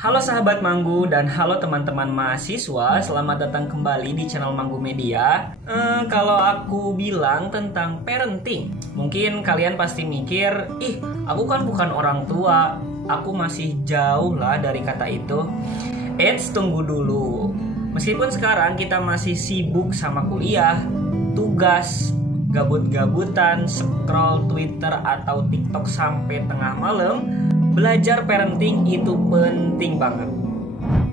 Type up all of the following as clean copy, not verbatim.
Halo sahabat Manggu dan halo teman-teman mahasiswa, selamat datang kembali di channel Manggu Media. Kalau aku bilang tentang parenting, mungkin kalian pasti mikir, aku kan bukan orang tua, aku masih jauh lah dari kata itu. Eits, tunggu dulu. Meskipun sekarang kita masih sibuk sama kuliah, tugas, gabut-gabutan, scroll Twitter atau TikTok sampai tengah malam, belajar parenting itu penting banget.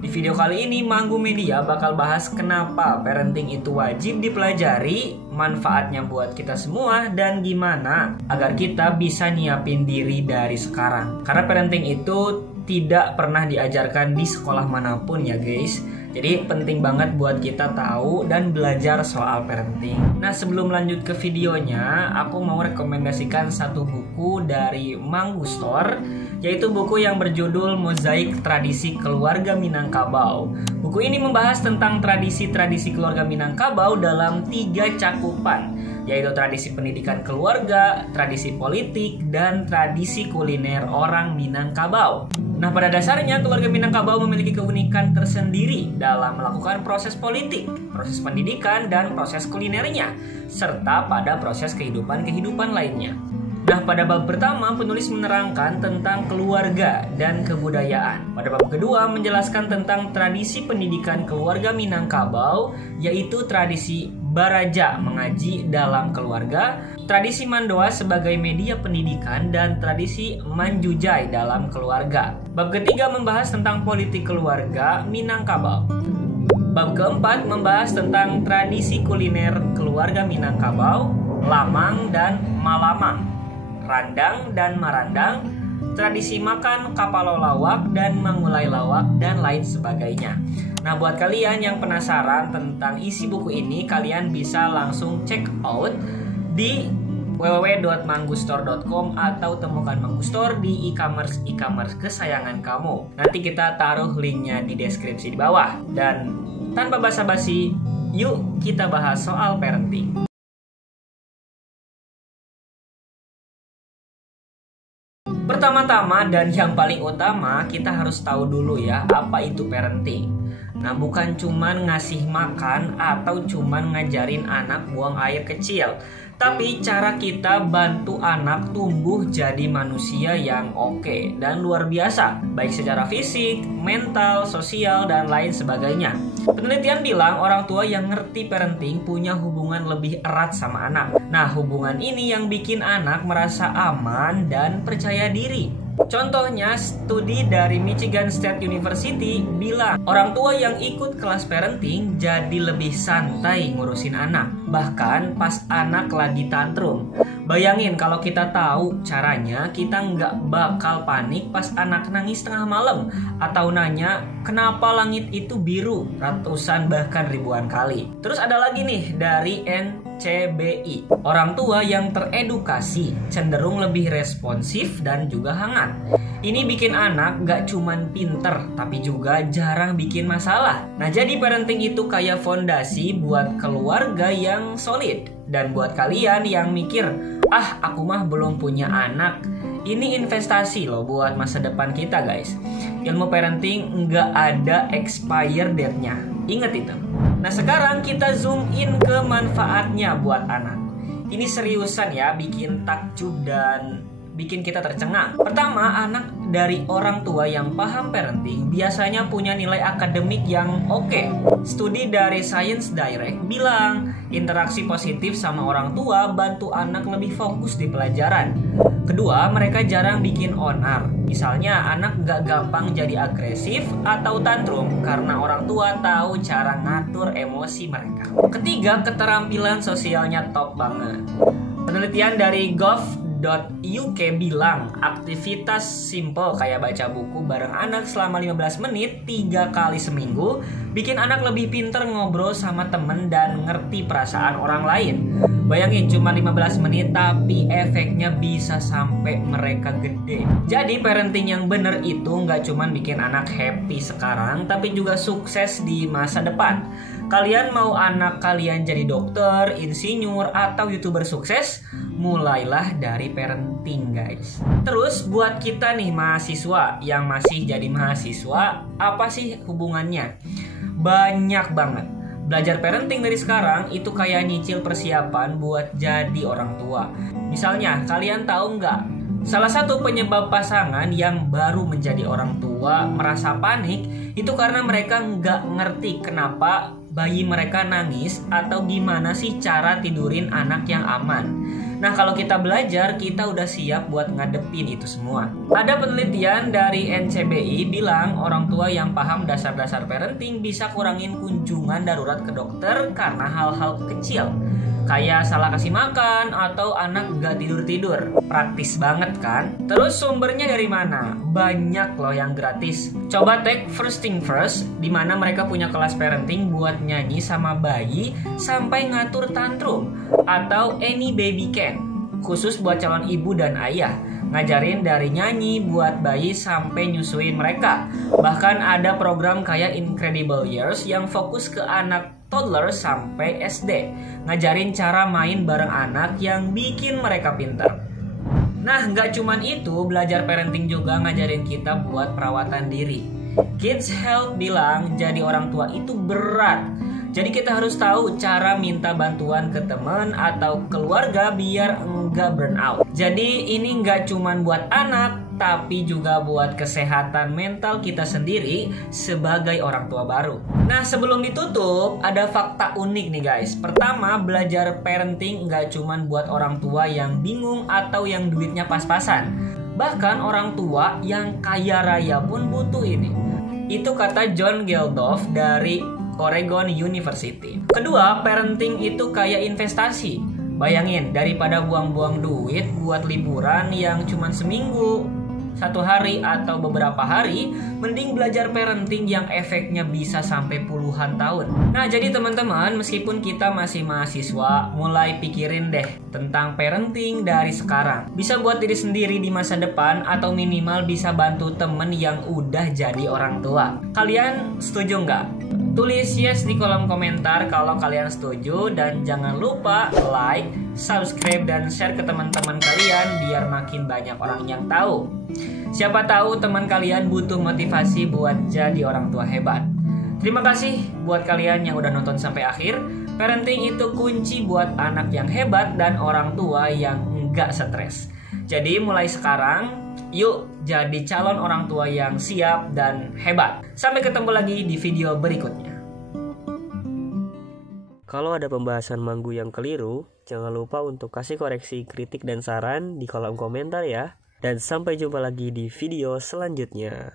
Di video kali ini Manggu Media bakal bahas kenapa parenting itu wajib dipelajari, manfaatnya buat kita semua, dan gimana agar kita bisa nyiapin diri dari sekarang. Karena parenting itu tidak pernah diajarkan di sekolah manapun ya guys. Jadi penting banget buat kita tahu dan belajar soal parenting. Nah, sebelum lanjut ke videonya, aku mau rekomendasikan satu buku dari Manggu Store, yaitu buku yang berjudul Mozaik Tradisi Keluarga Minangkabau. Buku ini membahas tentang tradisi-tradisi keluarga Minangkabau dalam 3 cakupan, yaitu tradisi pendidikan keluarga, tradisi politik, dan tradisi kuliner orang Minangkabau. Nah, pada dasarnya keluarga Minangkabau memiliki keunikan tersendiri dalam melakukan proses politik, proses pendidikan, dan proses kulinernya, serta pada proses kehidupan lainnya. Nah, pada bab pertama, penulis menerangkan tentang keluarga dan kebudayaan. Pada bab kedua, menjelaskan tentang tradisi pendidikan keluarga Minangkabau, yaitu tradisi Baraja mengaji dalam keluarga, tradisi Mandoa sebagai media pendidikan, dan tradisi Manjujai dalam keluarga. Bab ketiga membahas tentang politik keluarga Minangkabau. Bab keempat membahas tentang tradisi kuliner keluarga Minangkabau, lamang dan malamang, randang dan marandang, tradisi makan kapalo lawak dan mangulai lawak, dan lain sebagainya. Nah, buat kalian yang penasaran tentang isi buku ini, kalian bisa langsung check out di www.manggustore.com atau temukan Manggu Store di e-commerce kesayangan kamu. Nanti kita taruh linknya di deskripsi di bawah. Dan tanpa basa-basi, yuk kita bahas soal parenting. Pertama-tama dan yang paling utama, kita harus tahu dulu ya, apa itu parenting. Nah, bukan cuman ngasih makan atau cuman ngajarin anak buang air kecil, tapi cara kita bantu anak tumbuh jadi manusia yang oke dan luar biasa, baik secara fisik, mental, sosial, dan lain sebagainya. Penelitian bilang orang tua yang ngerti parenting punya hubungan lebih erat sama anak. Nah, hubungan ini yang bikin anak merasa aman dan percaya diri. Contohnya, studi dari Michigan State University bilang orang tua yang ikut kelas parenting jadi lebih santai ngurusin anak, bahkan pas anak lagi tantrum. Bayangin kalau kita tahu caranya, kita nggak bakal panik pas anak nangis tengah malam atau nanya kenapa langit itu biru ratusan bahkan ribuan kali. Terus ada lagi nih dari NCBI, orang tua yang teredukasi cenderung lebih responsif dan juga hangat. Ini bikin anak gak cuman pinter, tapi juga jarang bikin masalah. Nah, jadi parenting itu kayak fondasi buat keluarga yang solid. Dan buat kalian yang mikir, aku mah belum punya anak, ini investasi loh buat masa depan kita guys. Ilmu parenting nggak ada expire date-nya, ingat itu. Nah, sekarang kita zoom in ke manfaatnya buat anak. Ini seriusan ya, bikin takjub dan bikin kita tercengang. Pertama, anak dari orang tua yang paham parenting biasanya punya nilai akademik yang oke. Studi dari Science Direct bilang interaksi positif sama orang tua bantu anak lebih fokus di pelajaran. Kedua, mereka jarang bikin onar. Misalnya anak gak gampang jadi agresif atau tantrum karena orang tua tahu cara ngatur emosi mereka. Ketiga, keterampilan sosialnya top banget. Penelitian dari gov.uk bilang aktivitas simple kayak baca buku bareng anak selama 15 menit 3 kali seminggu bikin anak lebih pinter ngobrol sama temen dan ngerti perasaan orang lain. Bayangin cuma 15 menit tapi efeknya bisa sampai mereka gede. Jadi parenting yang bener itu nggak cuma bikin anak happy sekarang tapi juga sukses di masa depan. Kalian mau anak kalian jadi dokter, insinyur, atau YouTuber sukses? Mulailah dari parenting, guys. Terus buat kita nih mahasiswa yang masih jadi mahasiswa, apa sih hubungannya? Banyak banget. Belajar parenting dari sekarang itu kayak nyicil persiapan buat jadi orang tua. Misalnya, kalian tahu nggak? Salah satu penyebab pasangan yang baru menjadi orang tua merasa panik itu karena mereka nggak ngerti kenapa bayi mereka nangis atau gimana sih cara tidurin anak yang aman. Nah, kalau kita belajar, kita udah siap buat ngadepin itu semua. Ada penelitian dari NCBI bilang orang tua yang paham dasar-dasar parenting bisa kurangin kunjungan darurat ke dokter karena hal-hal kecil. Kayak salah kasih makan atau anak gak tidur-tidur. Praktis banget kan? Terus sumbernya dari mana? Banyak loh yang gratis. Coba take First Thing First, di mana mereka punya kelas parenting buat nyanyi sama bayi sampai ngatur tantrum. Atau Any Baby Can, khusus buat calon ibu dan ayah. Ngajarin dari nyanyi buat bayi sampai nyusuin mereka. Bahkan ada program kayak Incredible Years yang fokus ke anak toddler sampai SD, ngajarin cara main bareng anak yang bikin mereka pintar. Nah, nggak cuman itu, belajar parenting juga ngajarin kita buat perawatan diri. Kids Health bilang jadi orang tua itu berat. Jadi kita harus tahu cara minta bantuan ke teman atau keluarga biar enggak burn out. Jadi ini nggak cuman buat anak, tapi juga buat kesehatan mental kita sendiri sebagai orang tua baru. Nah, sebelum ditutup, ada fakta unik nih guys. Pertama, belajar parenting nggak cuman buat orang tua yang bingung atau yang duitnya pas-pasan. Bahkan orang tua yang kaya raya pun butuh ini. Itu kata John Geldof dari Oregon University. Kedua, parenting itu kayak investasi. Bayangin, daripada buang-buang duit buat liburan yang cuma seminggu, 1 hari atau beberapa hari, mending belajar parenting yang efeknya bisa sampai puluhan tahun. Nah, jadi teman-teman, meskipun kita masih mahasiswa, mulai pikirin deh tentang parenting dari sekarang. Bisa buat diri sendiri di masa depan atau minimal bisa bantu temen yang udah jadi orang tua. Kalian setuju nggak? Tulis yes di kolom komentar kalau kalian setuju, dan jangan lupa like, subscribe, dan share ke teman-teman kalian biar makin banyak orang yang tahu. Siapa tahu teman kalian butuh motivasi buat jadi orang tua hebat. Terima kasih buat kalian yang udah nonton sampai akhir. Parenting itu kunci buat anak yang hebat dan orang tua yang nggak stres. Jadi mulai sekarang, yuk jadi calon orang tua yang siap dan hebat. Sampai ketemu lagi di video berikutnya. Kalau ada pembahasan Manggu yang keliru, jangan lupa untuk kasih koreksi, kritik, dan saran di kolom komentar ya. Dan sampai jumpa lagi di video selanjutnya.